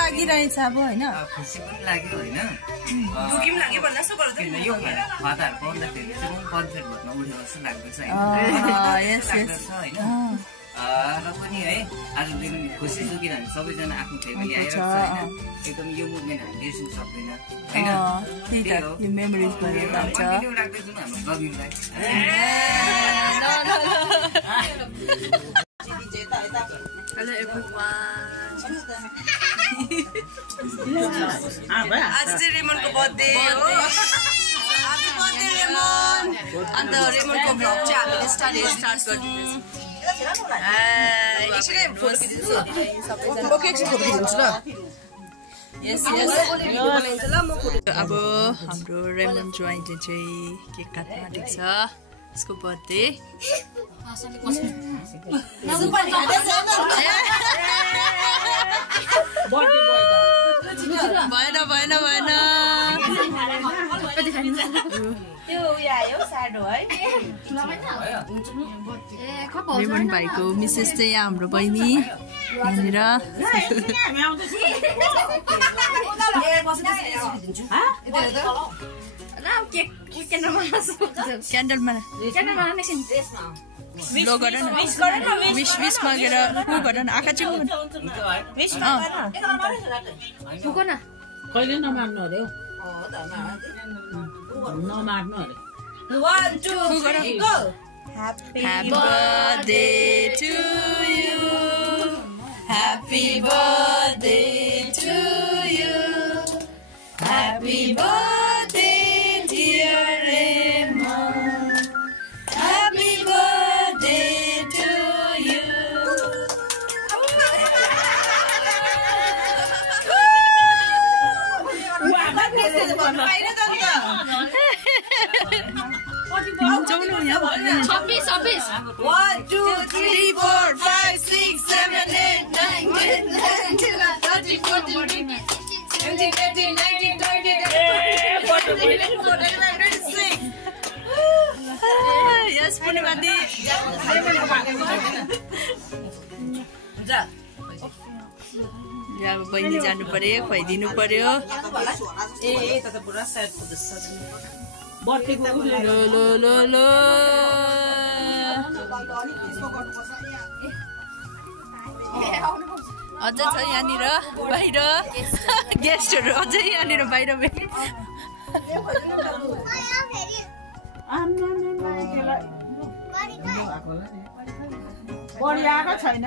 लागिरहेछ अब हैन खुसी पनि लाग्यो हैन दुखी पनि लाग्यो भन्दा सो गर्दै यो खाताहरु पाउँदाखेरि चाहिँ म कन्फिडेन्ट भन्न उठेको जस्तो लाग्दैछ हैन यस यस हैन र पनि है आज दिन खुसी छु किनभने सबैजना आफ्नो फ्यामिली आइरहेको छ हैन एकदम यो मुभमेन्ट हामी बिर्सिन सक्दैन हैन त्यही त यो मेमोरिज भएर जान्छ कन्टिन्यू राख्दै जाउँ हाम्रो ब्लगिङलाई हेलो एभ्रीवन आज चाहिँ रेमनको बर्थडे हो आज बर्थडे रेमन अन्त रेमनको भ्लग चाहिँ हामीले स्टार्ट गरिदिन्छौँ एकछिन फोटो खिचिदिन्छु ल यस यस अब हाम्रो रेमन ज्वाइँले चाहिँ केक काट्न आँटेको छ यसको बर्थडे भएन भएन भएन रेमन भाइको मिसेस चाहिँ हाम्रो बहिनी यहाँनिर क्यान्डलमा लो गर न विश मागेर उ गर न आँखा चाहिँ कहिले नमाग्नु अरे नमाग्नु अरे 1 2 3 go Happy birthday to you. Happy birthday to you. Happy birthday, dear Raymond. Happy birthday to you. Choppies. 1 2 3 4 5 6 7 8 9 10 11 12 13 14 15 16 17 18 19 20 Yes, Purnima di. Ya, बहिनी जानु पर्यो खुवाइदिनु पर्यो लो लो लो लो अझ छ यहाँनिर बाहिर गेस्टहरु अझै यहाँनिर बाहिर बढी आएको छैन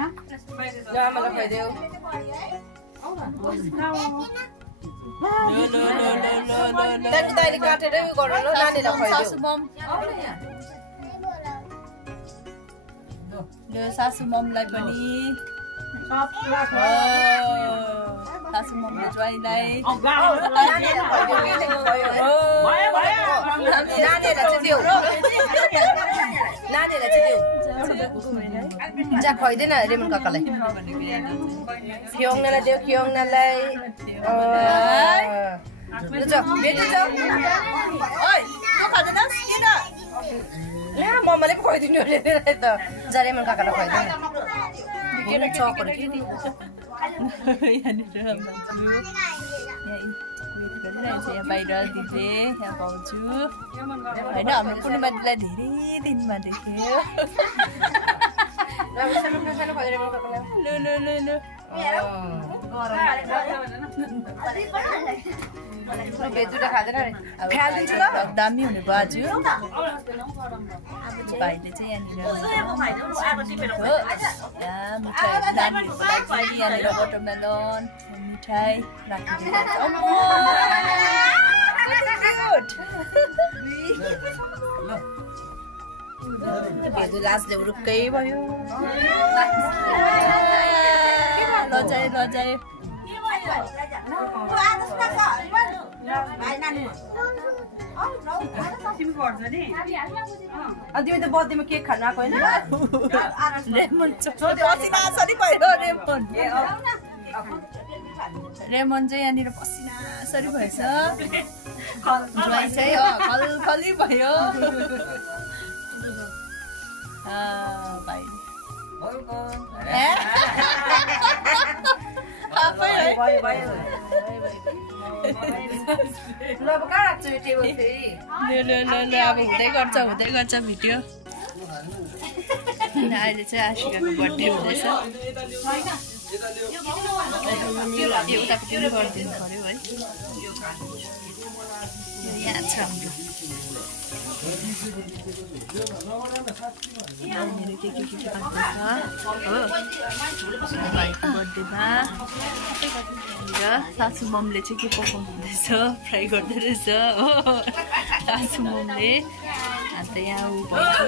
सासु ममलाई पनि सासु ममले ज्वाइँलाई जा खुवाइदेन रेमन काकालाई खियोङ्नालाई देऊ खियोङ्नालाई मम्माले पो खुवाइदिनु अरे त जा रेमन काकालाई खुवाइदिनु चकहरू के यहाँ बाहिर दिदे यहाँ पाउँछु होइन हाम्रो पूर्णिमा दिदीलाई धेरै दिनमा देख्यो दामी हुने भयो आज भाइले चाहिँ यहाँनिर वाटरमेलन मिठाई राखिदिनु लास्टले रुक्कै भयो लजायो लजायो तिमी त बर्थडेमा केक खानु आएको होइन रेमन चाहिँ यहाँनिर पसिनासरी भएछ ज्वाइँ चाहिँ खलखली भयो अब हुँदै गर्छ भिडियो अहिले चाहिँ आशिकाको बर्थडे हुँदैछ यो उतापट्टि पनि गरिदिनु पर्यो है यहाँ छ हाम्रो नानीहरू के पाक्दैछ हो भाइको बर्थडेमा र सासु ममले चाहिँ के पकाउनु हुँदैछ फ्राई गर्दै रहेछ हो सासु ममले अन्त यहाँ ऊ भन्छु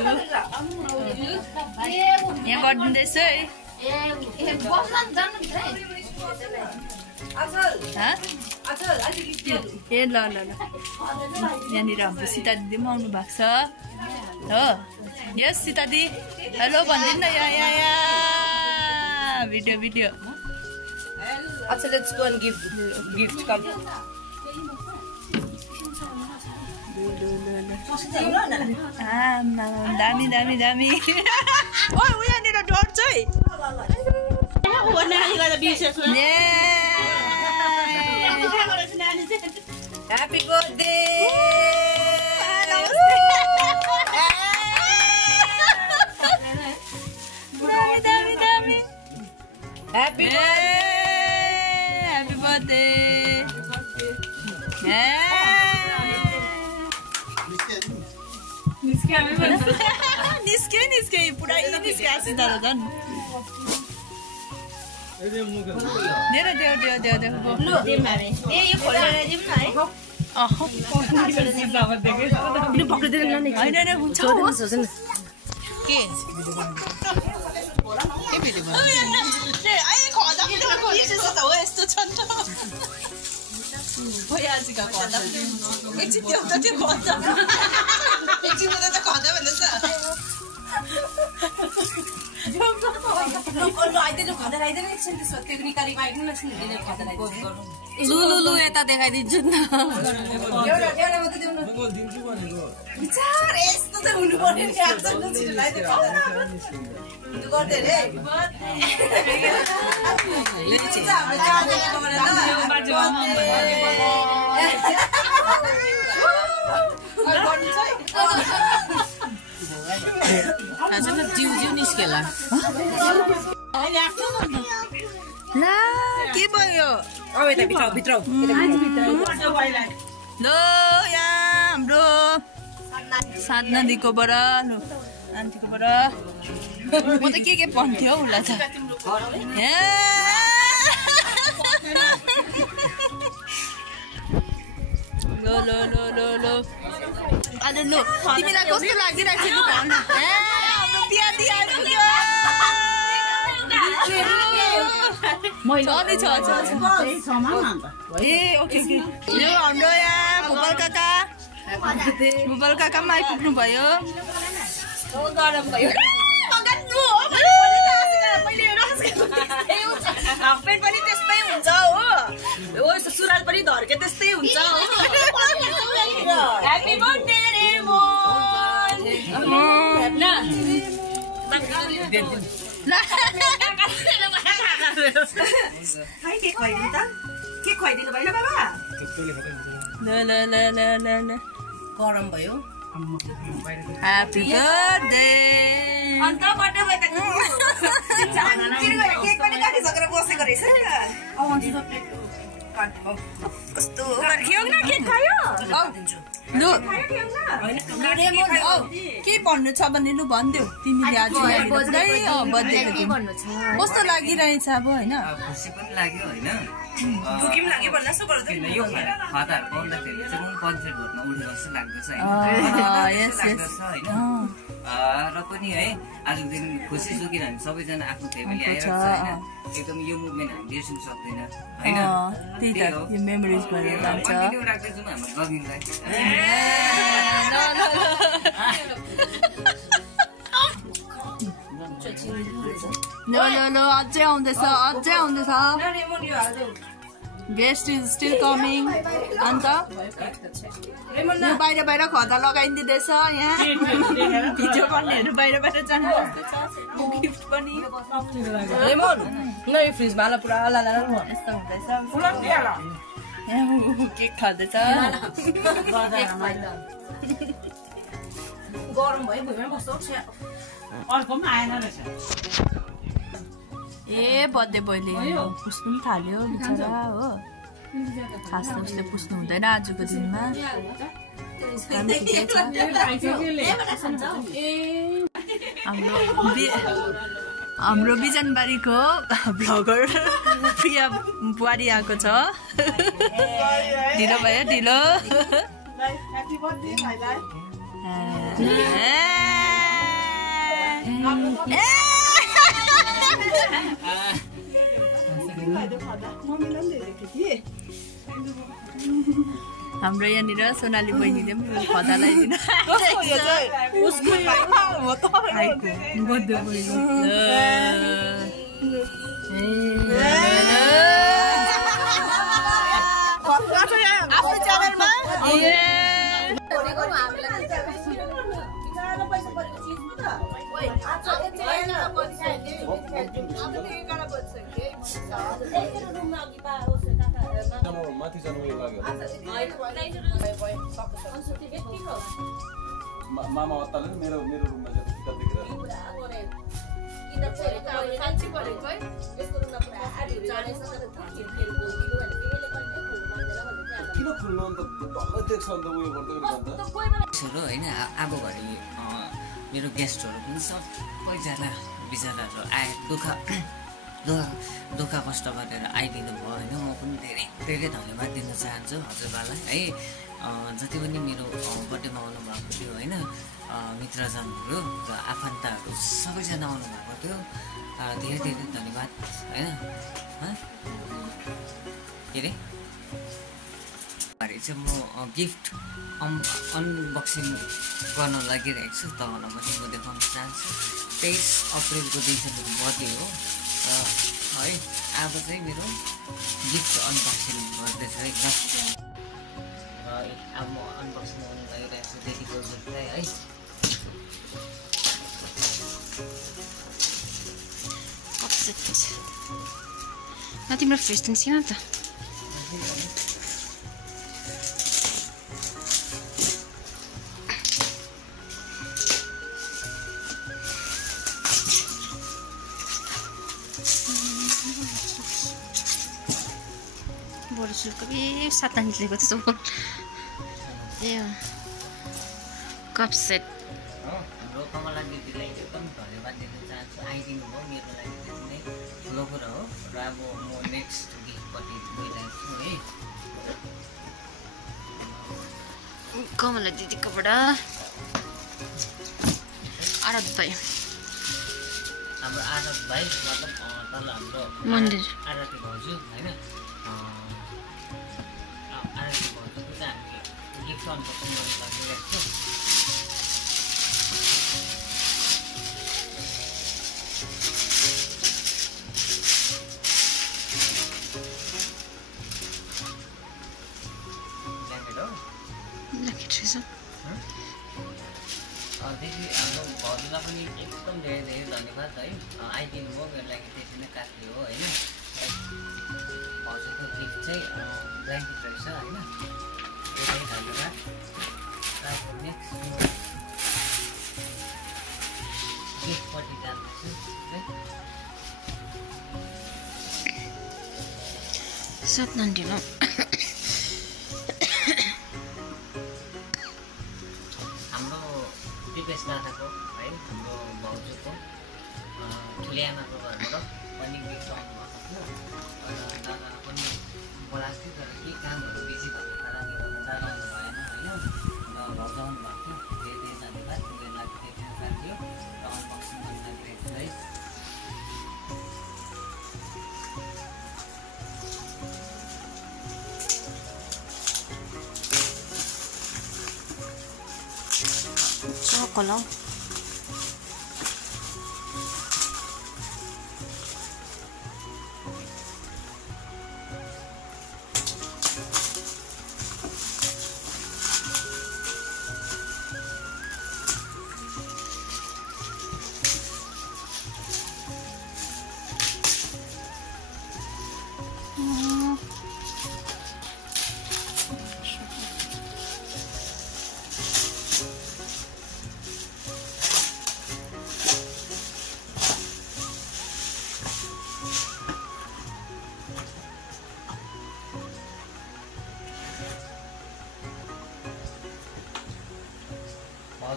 यहाँ गरिदिँदैछ है ए ल यहाँनिर हाम्रो सीता दिदी पनि आउनु भएको छ हो यस सीता दिदी हेलो भनिदिनु न यहाँ भिडियो अच्छा लेट्स गो एन्ड गिफ्ट कम दामी ओ यहाँनिर डट्छ है Happy birthday! Dami. Happy birthday! निस्के पुरै निस्के आसिदा झन् देऊ लु यता देखाइदिन्छु नि विचार यस्तो चाहिँ हुनु पर्ने जिउ निस्केला ला के भयो भित्र लो यहाँ हाम्रो साधना दिकोबाट लो आन्टीकोबाट म त के भन्थ्यो हौ उसलाई त लो अरे लो तिमीलाई कस्तो लागिरहेको थियो भन हाम्रो बिहा दिया आइपुग्यो ए ओके यो हाम्रो यहाँ भोपाल काका पनि आइपुग्नु भयो हाफपेन्ट पनि त्यस्तै हुन्छ हो सुरुवाल पनि धर्के त्यस्तै हुन्छ हो ह्यापी बर्थडे रे गरम भयो ह्यापी बर्थडे अन्त बर्थडे भयो त केक पनि काटिसकेर बसेको रहेछ कस्तो केक खायो के भन्नु छ भने लु भनिदेऊ तिमीले आज कस्तो लागिरहेछ अब होइन खुसी पनि लाग्यो होइन दुखी पनि लाग्यो भन्दा यो खाताहरू पाउँदाखेरि चाहिँ म कन्सर्ट भर्न उठ्ने जस्तो लाग्दछ होइन र पनि है आजको दिन खुसी छु किनभने सबैजना आफ्नो फ्यामिली आइरहेको छ होइन एकदम यो मुभमेन्ट हामी बिर्सिनु सक्दैन होइन त्यही त यो मेमोरिज भएर जान्छ राख्दै जाउँ हाम्रो ब्लगिङलाई ल अझै आउँदैछ गेस्ट इज स्टिल कमिङ अन्त यो बाहिर बाहिर खदा लगाइदिँदैछ यहाँ भिडियो गर्नेहरू बाहिर बाहिर जानु जस्तो छ गिफ्ट पनि लेमन न यो फ्रिजमा हाल पुरा लाला यस्तो हुँदैछ केक खाँदैछ गरम भयो भुइँमा बस्छ अर्को पनि आएन रहेछ ए बर्थडे बोयले पुस्नु पनि थाल्यो बिचरा हो खास त उसले पुस्नु हुँदैन आजको दिनमा हाम्रो बिजनबारीको भ्लगर प्रिया बुहारी आएको छ ढिलो भयो ढिलो हाम्रो यहाँनिर सोनाली बहिनीले पनि खदा लगाइदिनु माथि जानु उयो लाग्यो मामा अत्ताले मेरो रुममा चाहिँ किताब देखेर किन खुल्नु अन्त डल्लै देख्छ अन्त उयो गर्दै होइन अब घरि मेरो गेस्टहरू पनि सबैजना बिचराहरू आए दुःख कष्ट गरेर आइदिनु भयो होइन म पनि धेरै धेरै धन्यवाद दिन चाहन्छु हजुरबालाई है जति पनि मेरो बर्थडेमा आउनुभएको थियो होइन मित्रजनहरू र आफन्तहरू सबैजना आउनुभएको थियो धेरै धेरै धन्यवाद होइन के अरे चाहिँ म गिफ्ट अनबक्सिङ गर्न लागिरहेको छु तपाईँहरूलाई पनि म देखाउन चाहन्छु 23 अप्रिलको दिन चाहिँ मेरो बर्थडे हो है अब चाहिँ मेरो गिफ्ट अनबक्सिङ गर्दैछ है अब म अनबक्सिङ गर्नु लागिरहेको छु देखिको है तिम्रो फ्रेस थिङ त कभी सात निस्लेको त्यस्तो ए कप सेट हाम्रो कमला दिदीलाई एकदम धन्यवाद दिन चाहन्छु आइदिनु भयो मेरो लागि नै ठुलो कुरा हो र अब म नेक्स्ट गिफ्टपट्टि गइरहेको छु है कमला दिदीकोबाट आरत भाइ हाम्रो आरत भाइ मतलब तल हाम्रो मन्दिर आरती भाउजू होइन आरती भाउजूको चाहिँ हामीले गिफ्ट अनबक्सिङ गर्नु लागिरहेको छु दिदी हाम्रो भाउजूलाई पनि एकदम धेरै धेरै धन्यवाद है आइदिनु भयो मेरो लागि त्यसरी नै काट्यो हो होइन भाउजूको गिफ्ट चाहिँ ब्ल्याङ्केट रहेछ होइन धेरै धन्यवाद अब नेक्स्ट गिफ्टपट्टि जाँदैछु सत्नान्टिलो दिपेश दादाको है हाम्रो भाउजूको ठुले आमाको घरबाट पनि गिफ्ट आउनुभएको थियो र दादालाई पनि बोलाएको थियो तर केही कामहरू बिजी भएको कारणले गर्दा दादा आउनु भएन होइन र भाउजू आउनु भएको थियो धेरै धेरै धन्यवाद मेरो लागि देख्न चाहन्थ्यो र अनबक्सिङ गर्न लागिरहेको थियो है Kalau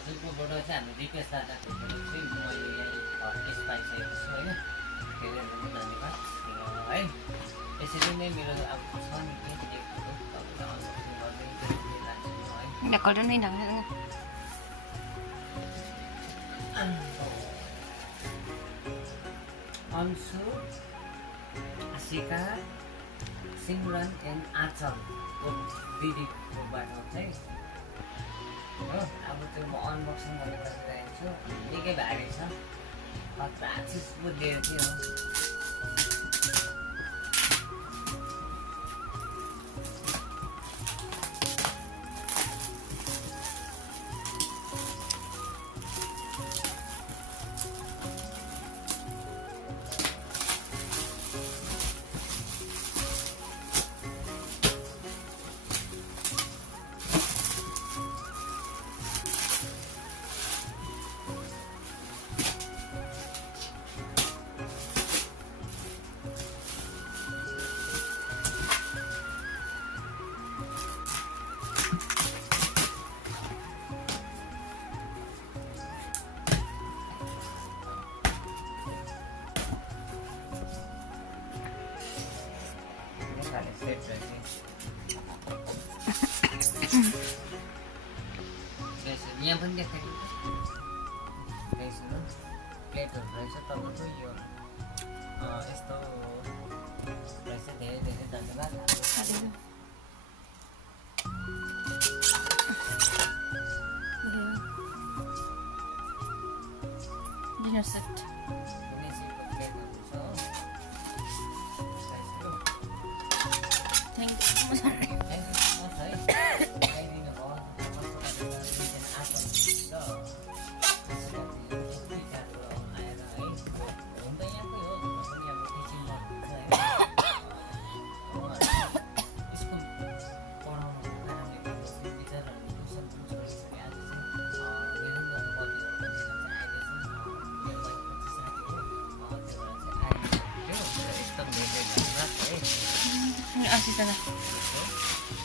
भाउजूकोबाट चाहिँ हामी रिक्वेस्ट राख्दाखेरि चाहिँ मैले यस पाइसकेको छु होइन धेरै धेरै धन्यवाद है यसरी नै मेरो अब छ नि के फोटो तपाईँलाई अनबक्सिङ गर्दै लान्छु है रेकर्ड नै नगर्नु अन्सु आशिका सिमरन एन्ड आँचलको दिदीकोबाट चाहिँ हो अब चाहिँ म अनबक्सिङ गर्ने गरिरहेको छु निकै भारी छ प्राचिस बुझिएको थियो यहाँ पनि देखाइदिनु प्लेटहरू रहेछ तपाईँको यो यस्तो रहेछ धेरै धेरै धन्यवाद डिनर सेट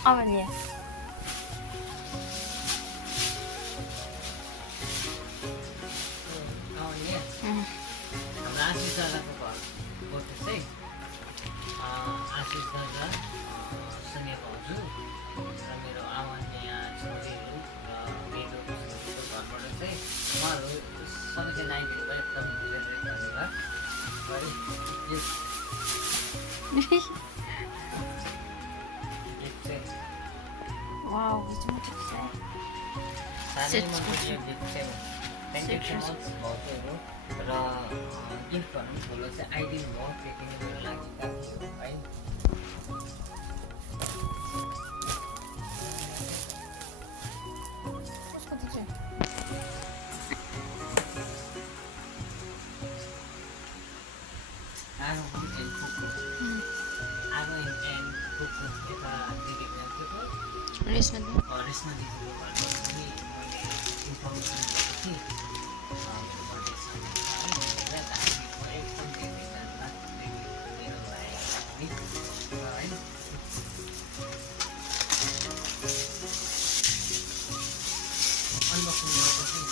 अब नि आशिष दादाको फोटो चाहिँ आशिष दादा सुनिया भाउजू र मेरो आवान्या छोरीहरू र मेरो छोरीको घरबाट चाहिँ उहाँहरू सबैजना आइदिनु भयो एकदम धेरै धेरै धन्यवाद Wow, it's beautiful. साह्रै मन पर्यो गिफ्ट चाहिँ थ्याङ्क यू सो मच भाउजूहरू र गिफ्ट भन्नु ठुलो चाहिँ आइदिनु भयो त्यति नै मेरो लागि काफी हो है रेशमा दिदीको घरमा पनि मैले इन्फर्मेसन दिएको थिएँ एकदम धेरै धन्यवाद मेरो भाइ है अनबक्सिङ गरेपछि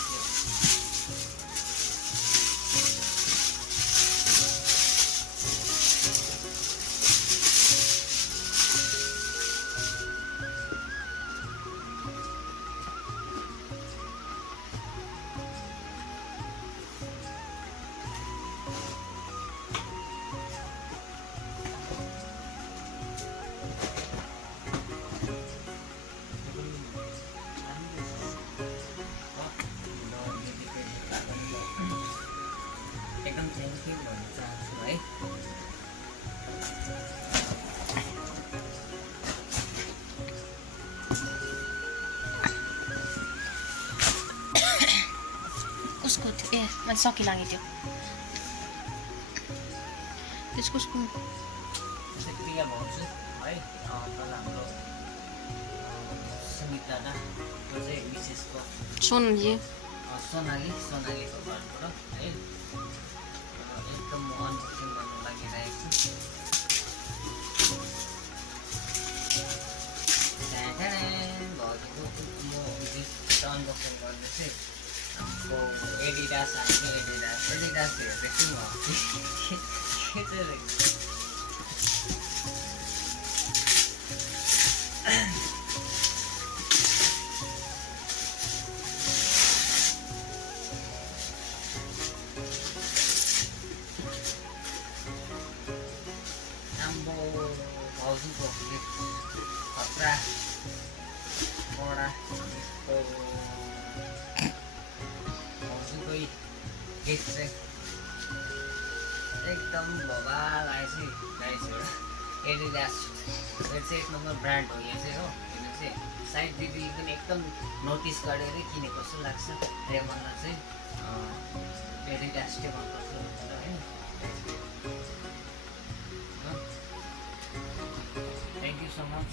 एकदम थ्याङ्क यू भन्न चाहन्छु है उसको ए मैले सकि लाग्यो त्यो त्यसको प्रिया भाउजू है तल हाम्रो सुमित दादा त्यो चाहिँ विशेषको सोनालीको घरबाट है एकदम म अनबक्सिङ गर्नु लागिरहेको छु भाउजूको म गिफ्ट अनबक्सिङ गर्दैछु को एडिडास आएको एडिडास हेर्दैछु म के चाहिँ रहेछ भाउजूको खतरा बडा भाउजूकै गीत चाहिँ एकदम बवाल आएछ गाइस एउटा एडिडास यो चाहिँ 1 नम्बर ब्रान्ड हो यो चाहिँ हो यो चाहिँ साइड दिदीले पनि एकदम नोटिस गरेर किनेको जस्तो लाग्छ रेमनलाई चाहिँ एडिडास चाहिँ मनपर्छ होइन Thank you so much.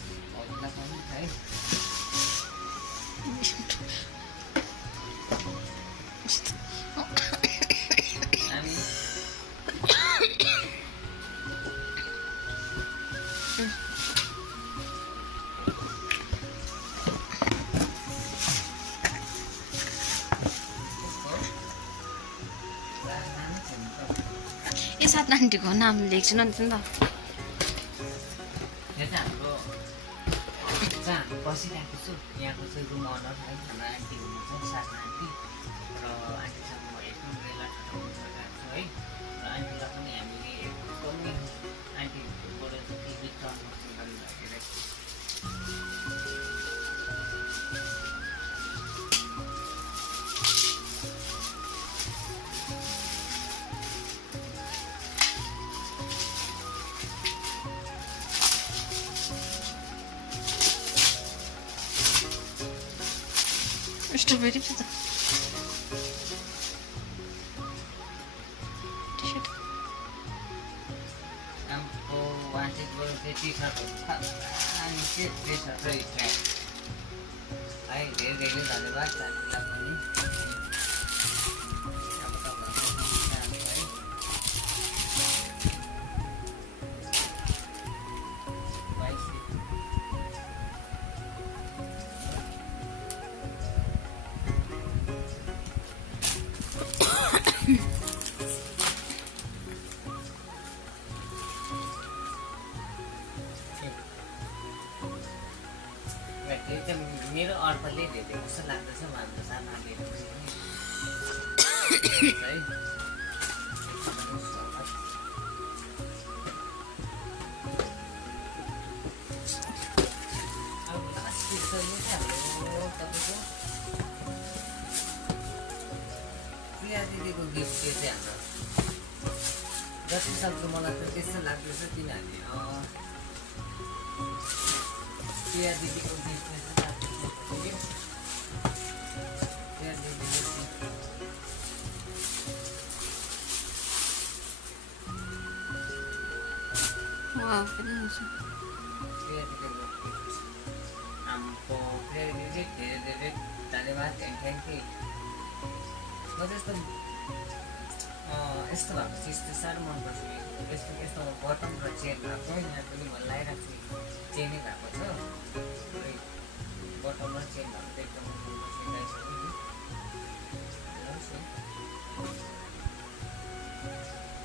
ये साथ आंटी को नाम लेख्छु न त बसिरहेको छु यहाँको चाहिँ रुम अनर है हाम्रो आन्टी हुनुहुन्छ साथमा आन्टी र आन्टीसँग म एकदम बेला ठटाउनु गरिरहेको छु है र आन्टीलाई पनि हामीले एकदमै आन्टीबाट चाहिँ वितरण गरिरहेको छु स्ट्रॉबेरी पिज़्ज़ा टी-शर्ट हमको वांटेड बोल से टी-शर्ट अनि के टी-शर्ट र ट्रैक है धेरै धेरै धन्यवाद साथीलाई पनि अब तपाईहरुको है मेरो अर्थले धेरै कस्तो लाग्दैछ भन्दा साथीले है अब लास्ट चाहिँ तपाईको प्रिया दिदीको गिफ्ट चाहिँ हाम्रो जति सक्दो मलाई त त्यस्तो लाग्दैछ किनभने प्रिया दिदीको गिफ्ट चाहिँ Wow, keren sih. हमको धेरै धेरै धन्यवाद एन्ड थ्याङ्क यू म जस्तो यस्तो भएको चिज चाहिँ साह्रो मनपर्छ यस्तो यस्तो बटन र चेन भएको यहाँ पनि मन लगाइरहेको छु चेनै भएको छ बटन र चेन भएको चाहिँ एकदम मनपर्छ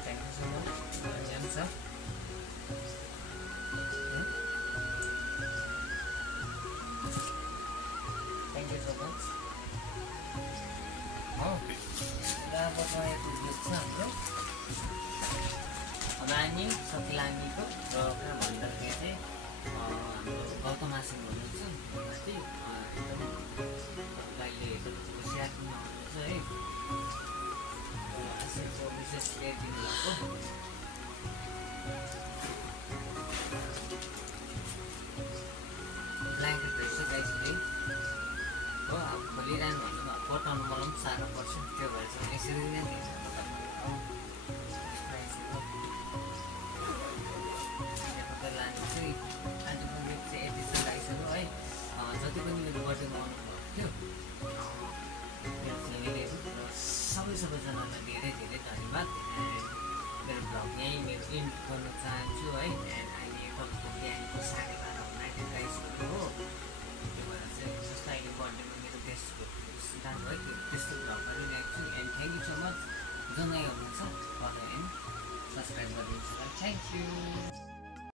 थ्याङ्क यू सो मच यहाँ छ Thank you so much. Udah buat saya tujuh sampai. Anani setelahnya itu program antar kita, auto masing manusia mesti itu lagi itu usia saya. Asyik bisa sekali di laku. Blanket itu guys ini. हो अब खोलिरहनु भन्नु पठाउनु मलाई पनि साह्रो पर्छ त्यो भएर चाहिँ यसरी नै दिन्छ लानु चाहिँ आन्टीको गिफ्ट चाहिँ यति चाहिँ लगाइसक्यो है जति पनि मेरो बर्थडेमा आउनुभएको थियो मेरो फ्यामिलीहरू र सबैजनालाई धेरै धेरै धन्यवाद मेरो भ्लग यहीँ मेरो इन्ड गर्न चाहन्छु है एन्ड अहिले तपाईँको बिहानको 12:30 हुन आइसक्यो हो त्यो भएर चाहिँ जस्तो अहिले बर्थडेमा मेरो गेस्ट जानुभयो त्यस्तो भ्लग पनि जो नयाँ हुनुहुन्छ फलो एन्ड सब्सक्राइब गरिदिनुहोस् होला थ्याङ्क यू